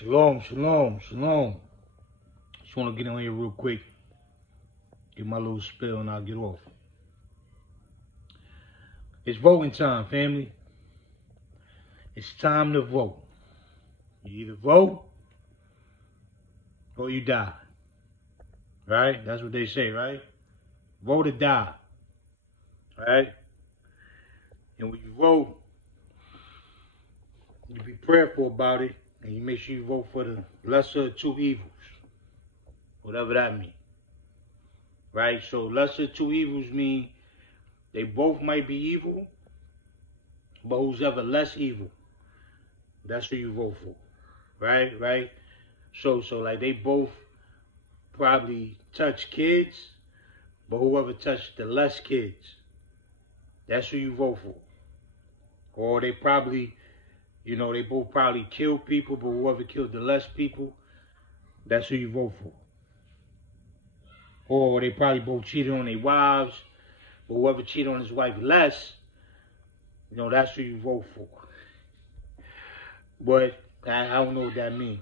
Shalom, shalom, shalom. Just want to get on here real quick, get my little spill, and I'll get off. It's voting time, family. It's time to vote. You either vote or you die. Right? That's what they say, right? Vote or die. Right? And when you vote, you be prayerful about it, and you make sure you vote for the lesser of two evils. Whatever that means. Right? So lesser of two evils mean they both might be evil, but who's ever less evil, that's who you vote for. Right? So like they both probably touch kids, but whoever touched the less kids, that's who you vote for. Or they probably, they both probably kill people, but whoever killed the less people, that's who you vote for. Or they probably both cheated on their wives, but whoever cheated on his wife less, that's who you vote for. But I don't know what that means.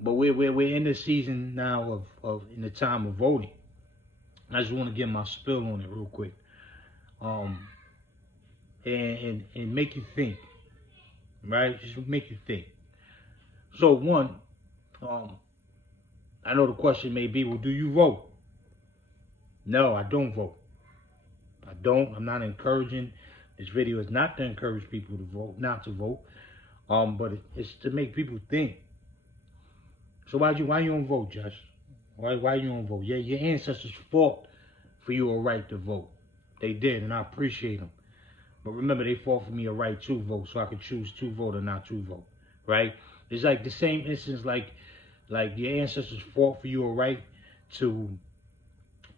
But we're in the season now of in the time of voting. I just want to get my spill on it real quick, and make you think, right? Just make you think. So one, I know the question may be, well, do you vote? No, I don't vote. I don't. I'm not encouraging. This video is not to encourage people to vote, not to vote, but it's to make people think. So why you don't vote, Josh? Why you don't vote? Yeah, your ancestors fought for you a right to vote. They did, and I appreciate them. But remember, they fought for me a right to vote, so I could choose to vote or not to vote. Right? It's like the same instance, like your ancestors fought for you a right to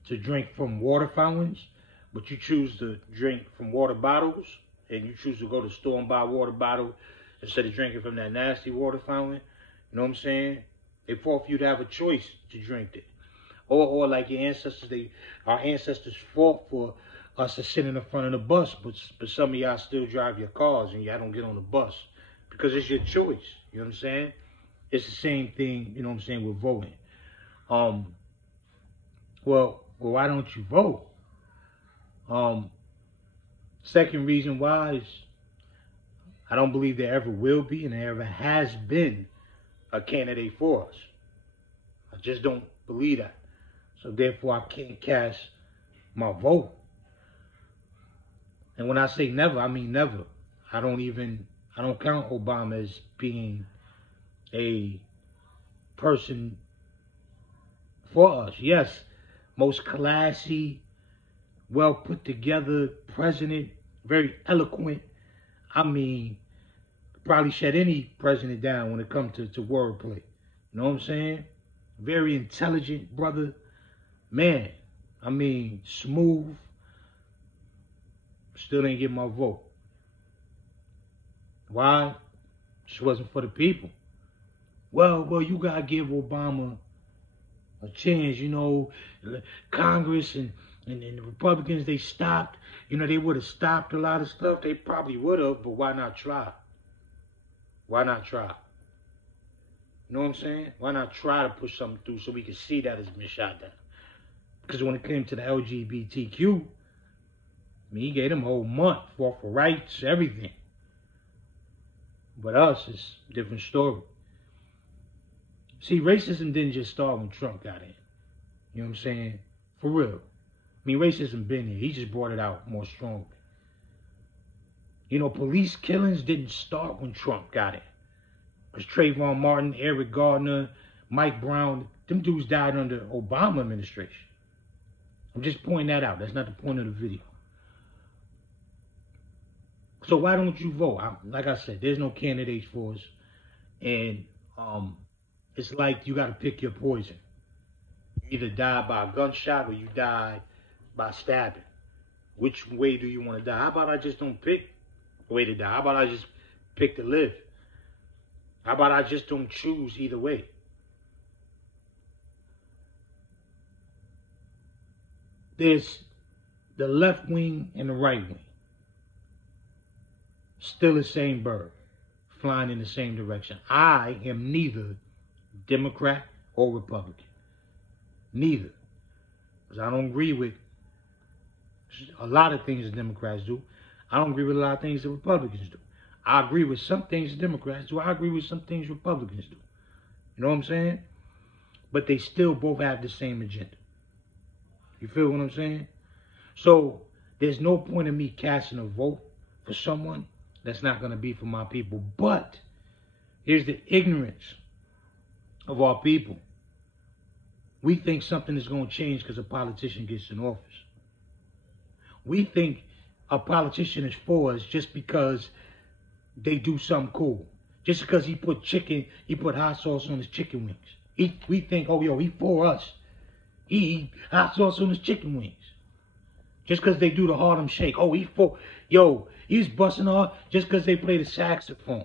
drink from water fountains, but you choose to drink from water bottles, and you choose to go to the store and buy a water bottle instead of drinking from that nasty water fountain. You know what I'm saying? They fought for you to have a choice to drink it. Or like your ancestors, our ancestors fought for us to sit in the front of the bus, but some of y'all still drive your cars and y'all don't get on the bus because it's your choice. You know what I'm saying? It's the same thing, you know what I'm saying, with voting. Well, why don't you vote? Second reason why is I don't believe there ever will be and there ever has been a candidate for us. I just don't believe that. So therefore I can't cast my vote. And when I say never, I mean never. I don't count Obama as being a person for us. Yes, most classy, well put together president, very eloquent. I mean, probably shut any president down when it comes to wordplay. You know what I'm saying? Very intelligent brother. Man, I mean, smooth. Still didn't get my vote. Why? She wasn't for the people. Well, you gotta give Obama a chance. Congress and the Republicans, they stopped. They would have stopped a lot of stuff. They probably would have, but why not try? Why not try? You know what I'm saying? Why not try to push something through so we can see that it's been shot down? Because when it came to the LGBTQ, he gave them a whole month, fought for rights, everything. But us, it's a different story. See, racism didn't just start when Trump got in. You know what I'm saying? For real. Racism been here. He just brought it out more strongly. Police killings didn't start when Trump got in. Because Trayvon Martin, Eric Gardner, Mike Brown, them dudes died under Obama administration. I'm just pointing that out. That's not the point of the video. So why don't you vote? Like I said, there's no candidates for us. And it's like you got to pick your poison. You either die by a gunshot or you die by stabbing. Which way do you want to die? How about I just don't pick the way to die? How about I just pick to live? How about I just don't choose either way? There's the left wing and the right wing. Still the same bird. flying in the same direction. I am neither Democrat or Republican. Neither. Because I don't agree with a lot of things the Democrats do. I don't agree with a lot of things the Republicans do. I agree with some things the Democrats do. I agree with some things Republicans do. You know what I'm saying? But they still both have the same agenda. You feel what I'm saying? So there's no point in me casting a vote for someone that's not going to be for my people. But here's the ignorance of our people. We think something is going to change because a politician gets in office. We think a politician is for us just because they do something cool. Just because he put hot sauce on his chicken wings. We think, oh, yo, he for us. He hot sauce on his chicken wings. Just because they do the Harlem Shake. Oh, he's busting off just because they play the saxophone.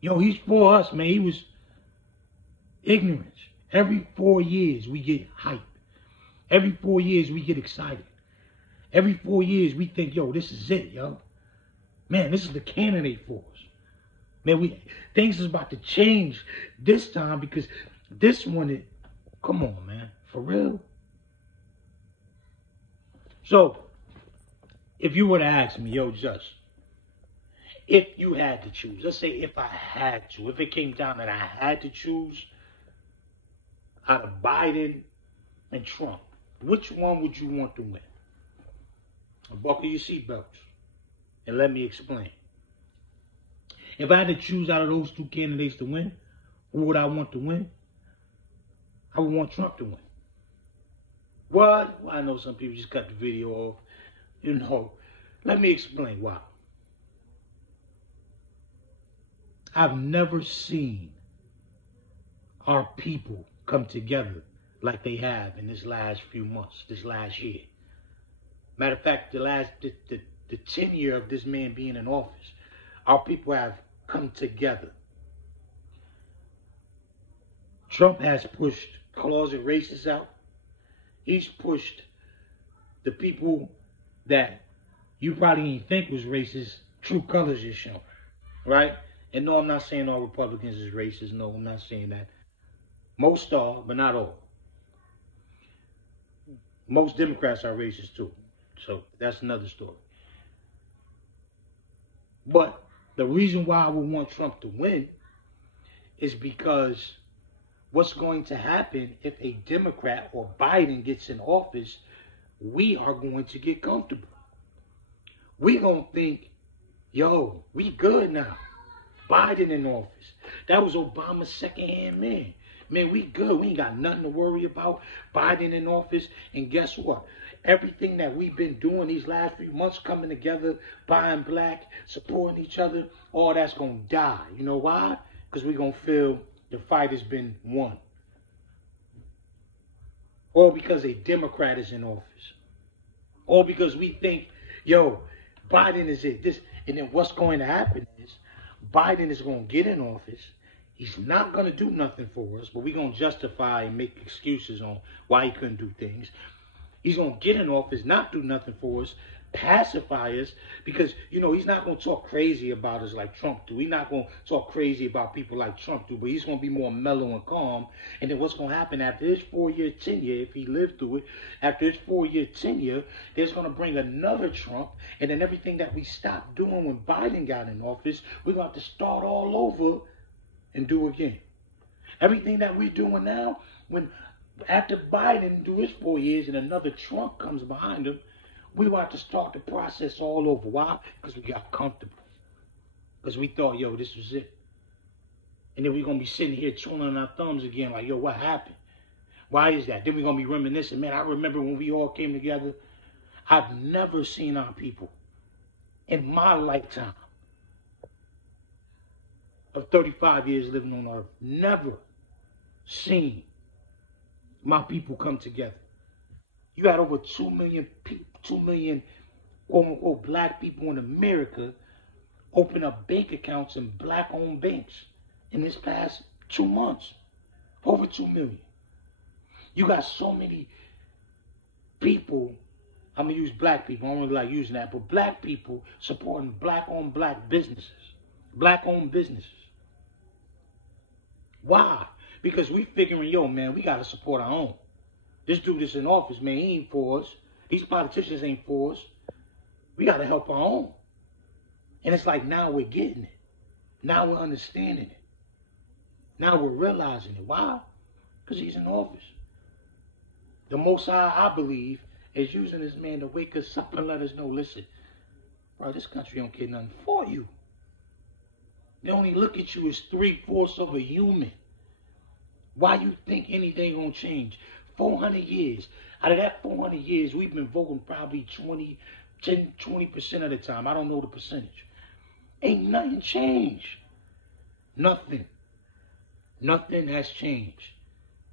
Yo, he's for us, man. He was ignorance. Every 4 years, we get hype. Every 4 years, we get excited. Every 4 years, we think, yo, this is it, yo. Man, this is the candidate for us. Man, things is about to change this time because this one, come on, man. For real? So, if you were to ask me, yo, Judge, if you had to choose, let's say if I had to, if it came down that I had to choose out of Biden and Trump, which one would you want to win? Buckle your seatbelts and let me explain. If I had to choose out of those two candidates to win, who would I want to win? I would want Trump to win. What? Well, I know some people just cut the video off. You know, let me explain why. I've never seen our people come together like they have in this last few months, this last year. Matter of fact, the tenure of this man being in office, our people have come together. Trump has pushed closet racists out. He's pushed the people that you probably didn't think was racist, true colors is shown, right? And no, I'm not saying all Republicans is racist. No, I'm not saying that. Most are, but not all. Most Democrats are racist too. So that's another story. But the reason why I would want Trump to win is because what's going to happen if a Democrat or Biden gets in office, we are going to get comfortable. We're going to think, yo, we good now. Biden in office. That was Obama's second-hand man. Man, we good. We ain't got nothing to worry about. Biden in office. And guess what? Everything that we've been doing these last few months, coming together, buying black, supporting each other, all that's going to die. You know why? Because we're going to feel the fight has been won. Or because a Democrat is in office. Or because we think, yo, Biden is it. This, and then what's going to happen is Biden is going to get in office. He's not going to do nothing for us, but we're going to justify and make excuses on why he couldn't do things. He's going to get in office, not do nothing for us, pacify us, because, you know, he's not going to talk crazy about us like Trump do. He's not going to talk crazy about people like Trump do, but he's going to be more mellow and calm. And then what's going to happen after his 4-year tenure, if he lived through it, after his 4-year tenure, there's going to bring another Trump, and then everything that we stopped doing when Biden got in office, we're going to have to start all over and do again. Everything that we're doing now, when after Biden do his 4 years and another Trump comes behind him, we want to start the process all over. Why? Because we got comfortable. Because we thought, yo, this was it. And then we're going to be sitting here twiddling our thumbs again like, yo, what happened? Why is that? Then we're going to be reminiscing. Man, I remember when we all came together. I've never seen our people in my lifetime of 35 years living on earth, never seen my people come together. You had over 2 million people, 2 million quote-unquote black people in America open up bank accounts in black-owned banks in this past 2 months. Over 2 million. You got so many people, I'm going to use black people, I don't really like using that, but black people supporting black-owned black businesses. Black-owned businesses. Why? Because we figuring, yo, man, we got to support our own. This dude that's in office, man, he ain't for us. These politicians ain't for us. We got to help our own. And it's like now we're getting it. Now we're understanding it. Now we're realizing it. Why? Because he's in office. The Most High, I believe, is using this man to wake us up and let us know, listen, bro, this country don't care nothing for you. They only look at you as 3/4 of a human. Why you think anything gonna change? 400 years. Out of that 400 years, we've been voting probably 20% of the time. I don't know the percentage. Ain't nothing changed. Nothing. Nothing has changed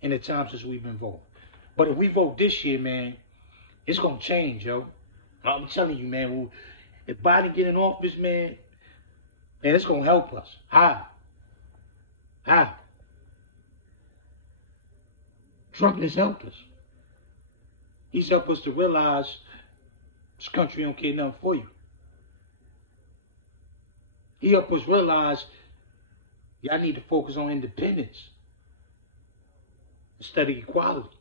in the time since we've been voting. But if we vote this year, man, it's gonna change, yo. I'm telling you, man. If Biden get in office, man, it's gonna help us. How? How? Trump has helped us. He's helped us to realize this country don't care nothing for you. He helped us realize y'all need to focus on independence instead of equality.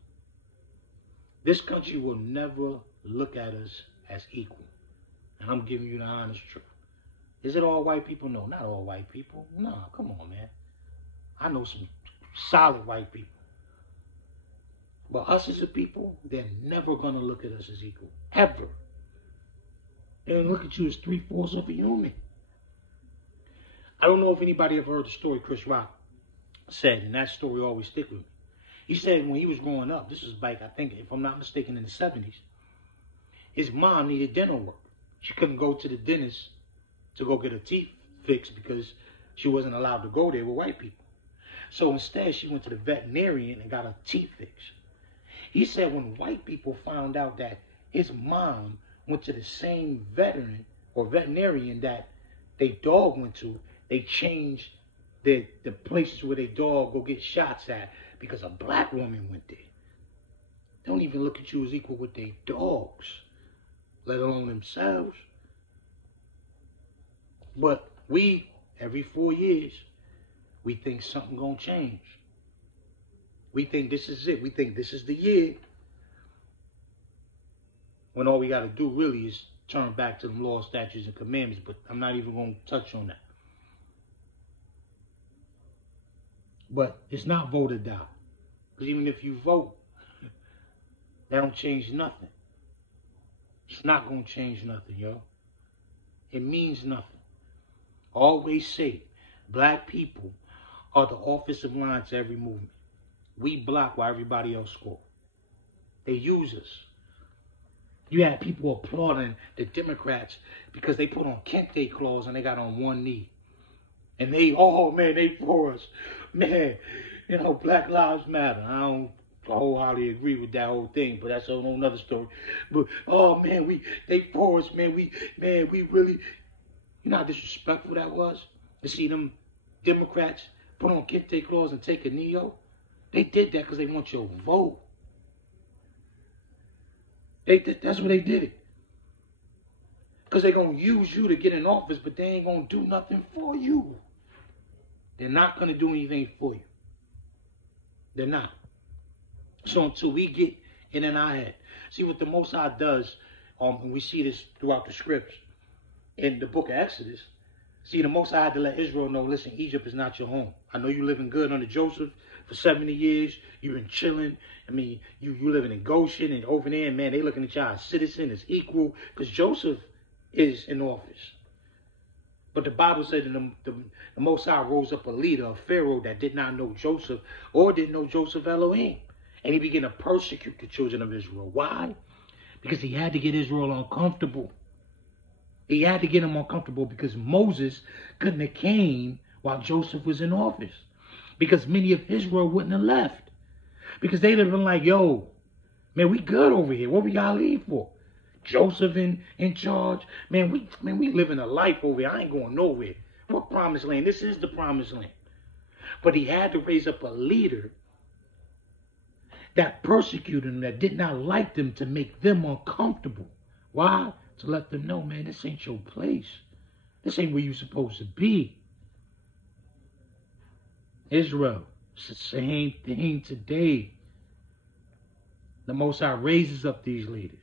This country will never look at us as equal. And I'm giving you the honest truth. Is it all white people? No, not all white people. No, come on, man. I know some solid white people. But us as a people, they're never going to look at us as equal. Ever. They're going to look at you as 3/4 of a human. I don't know if anybody ever heard the story Chris Rock said, and that story always stick with me. He said when he was growing up, this was back, I think, if I'm not mistaken, in the 70s, his mom needed dental work. She couldn't go to the dentist to go get her teeth fixed because she wasn't allowed to go there with white people. So instead, she went to the veterinarian and got her teeth fixed. He said when white people found out that his mom went to the same veterinarian that their dog went to, they changed the places where their dog go get shots at because a black woman went there. They don't even look at you as equal with their dogs, let alone themselves. But we, every 4 years, we think something gonna change. We think this is it. We think this is the year. When all we got to do really is turn back to the laws, statutes, and commandments. But I'm not even going to touch on that. But it's not voted out. Because even if you vote, that don't change nothing. It's not going to change nothing, yo. It means nothing. Always say, black people are the offensive line to every movement. We block while everybody else score. They use us. You had people applauding the Democrats because they put on Kente clause and they got on one knee. And they, oh man, they for us. Man, you know, Black Lives Matter. I don't wholeheartedly agree with that whole thing, but that's a whole nother story. But, oh man, they for us, man. We really, you know how disrespectful that was? To see them Democrats put on Kente clause and take a knee, yo? They did that because they want your vote. That's what they did it. Because they're going to use you to get in office, but they ain't going to do nothing for you. They're not going to do anything for you. They're not. So until we get it in our head. See what the Most High does, and we see this throughout the scripts in the book of Exodus. See, the Most High had to let Israel know, listen, Egypt is not your home. I know you're living good under Joseph for 70 years. You've been chilling. I mean, you living in Goshen and over there, man, they looking at y'all as citizen, as equal, because Joseph is in office. But the Bible said that the Most High rose up a leader, a Pharaoh that did not know Joseph or didn't know Joseph Elohim. And he began to persecute the children of Israel. Why? Because he had to get Israel uncomfortable. He had to get them uncomfortable because Moses couldn't have came while Joseph was in office. Because many of Israel wouldn't have left. Because they'd have been like, yo, man, we good over here. What we got to leave for? Joseph in charge. Man, we living a life over here. I ain't going nowhere. What promised land? This is the promised land. But he had to raise up a leader that persecuted them, that did not like them, to make them uncomfortable. Why? To let them know, man, this ain't your place. This ain't where you're supposed to be. Israel. It's the same thing today. The Most High raises up these leaders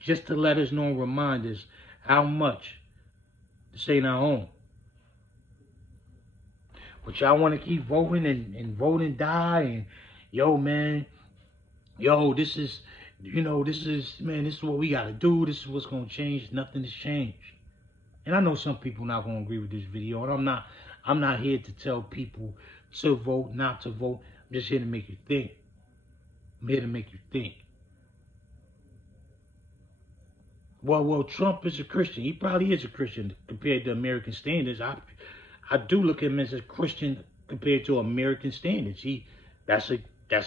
just to let us know and remind us how much this ain't our home. But y'all want to keep voting and vote and die and yo, man, yo, this is, man, this is what we got to do. This is what's going to change. Nothing has changed. And I know some people not going to agree with this video. And I'm not here to tell people to vote, not to vote. I'm just here to make you think. I'm here to make you think. Well, Trump is a Christian. He probably is a Christian compared to American standards. I do look at him as a Christian compared to American standards. That's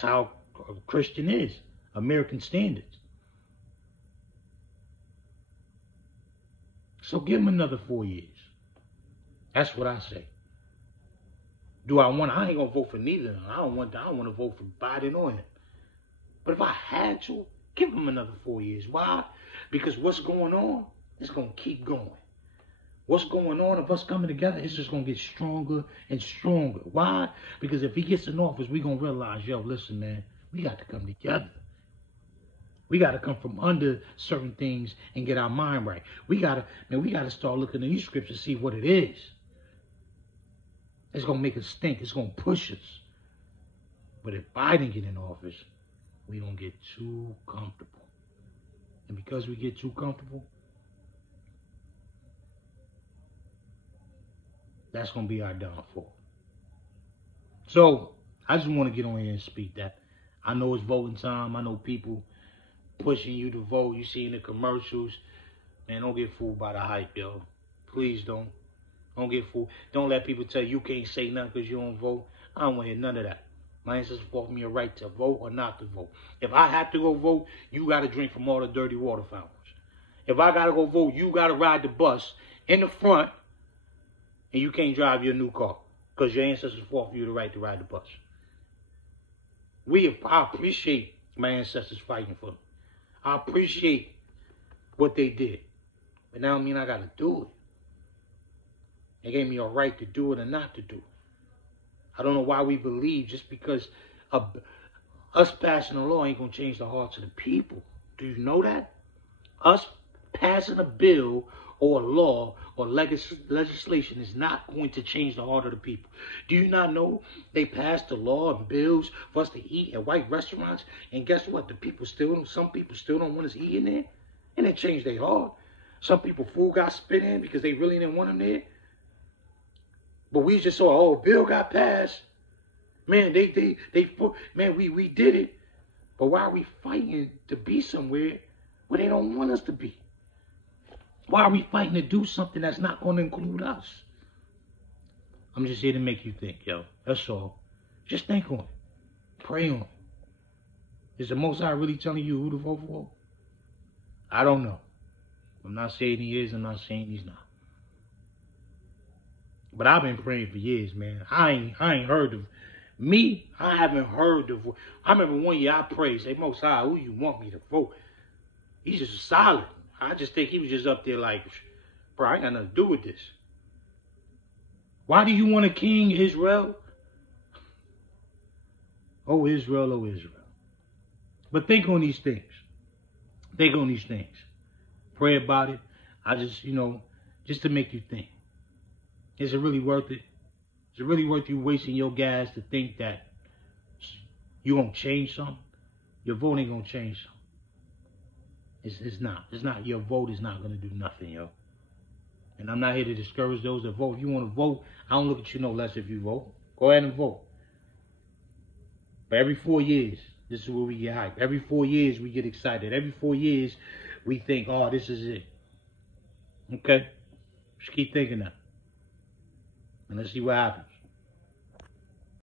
how a Christian is, American standards. So give him another 4 years. That's what I say. I ain't gonna vote for neither. I don't want to vote for Biden or him. But if I had to, give him another 4 years. Why? Because what's going on, it's gonna keep going. What's going on of us coming together, it's just going to get stronger and stronger. Why? Because if he gets in office, we're going to realize, yo, listen, man, we got to come together. We got to come from under certain things and get our mind right. We got to start looking at these scriptures to see what it is. It's going to make us think. It's going to push us. But if Biden get in office, we don't get too comfortable. And because we get too comfortable, that's going to be our downfall. So, I just want to get on here and speak that. I know it's voting time. I know people pushing you to vote. You see in the commercials. Man, don't get fooled by the hype, yo. Please don't. Don't get fooled. Don't let people tell you can't say nothing because you don't vote. I don't want to hear none of that. My ancestors fought for me a right to vote or not to vote. If I have to go vote, you got to drink from all the dirty water fountains. If I got to go vote, you got to ride the bus in the front. And you can't drive your new car because your ancestors fought for you the right to ride the bus. I appreciate my ancestors fighting for me. I appreciate what they did. But now I mean I got to do it. They gave me a right to do it or not to do it. I don't know why we believe just because us passing a law ain't going to change the hearts of the people. Do you know that? Us passing a bill or a law or legislation is not going to change the heart of the people. Do you not know they passed the law and bills for us to eat at white restaurants? And guess what? Some people still don't want us eating there. And it changed their heart. Some people food got spit in because they really didn't want them there. But we just saw, a bill got passed. Man, we did it. But why are we fighting to be somewhere where they don't want us to be? Why are we fighting to do something that's not going to include us? I'm just here to make you think, yo. That's all. Just think on it. Pray on it. Is the Most High really telling you who to vote for? I don't know. I'm not saying he is. I'm not saying he's not. But I've been praying for years, man. I ain't heard of me. I haven't heard of. I remember one year I prayed, say, Most High, who you want me to vote? He's just silent. I just think he was just up there like, bro, I ain't got nothing to do with this. Why do you want a king, Israel? Oh, Israel, oh, Israel. But think on these things. Think on these things. Pray about it. I just, just to make you think. Is it really worth it? Is it really worth you wasting your gas to think that you're going to change something? Your vote ain't going to change something. It's not. Your vote is not going to do nothing, yo. And I'm not here to discourage those that vote. If you want to vote, I don't look at you no less if you vote. Go ahead and vote. But every 4 years, this is where we get hyped. Every 4 years, we get excited. Every 4 years, we think, oh, this is it. Okay? Just keep thinking that. And let's see what happens.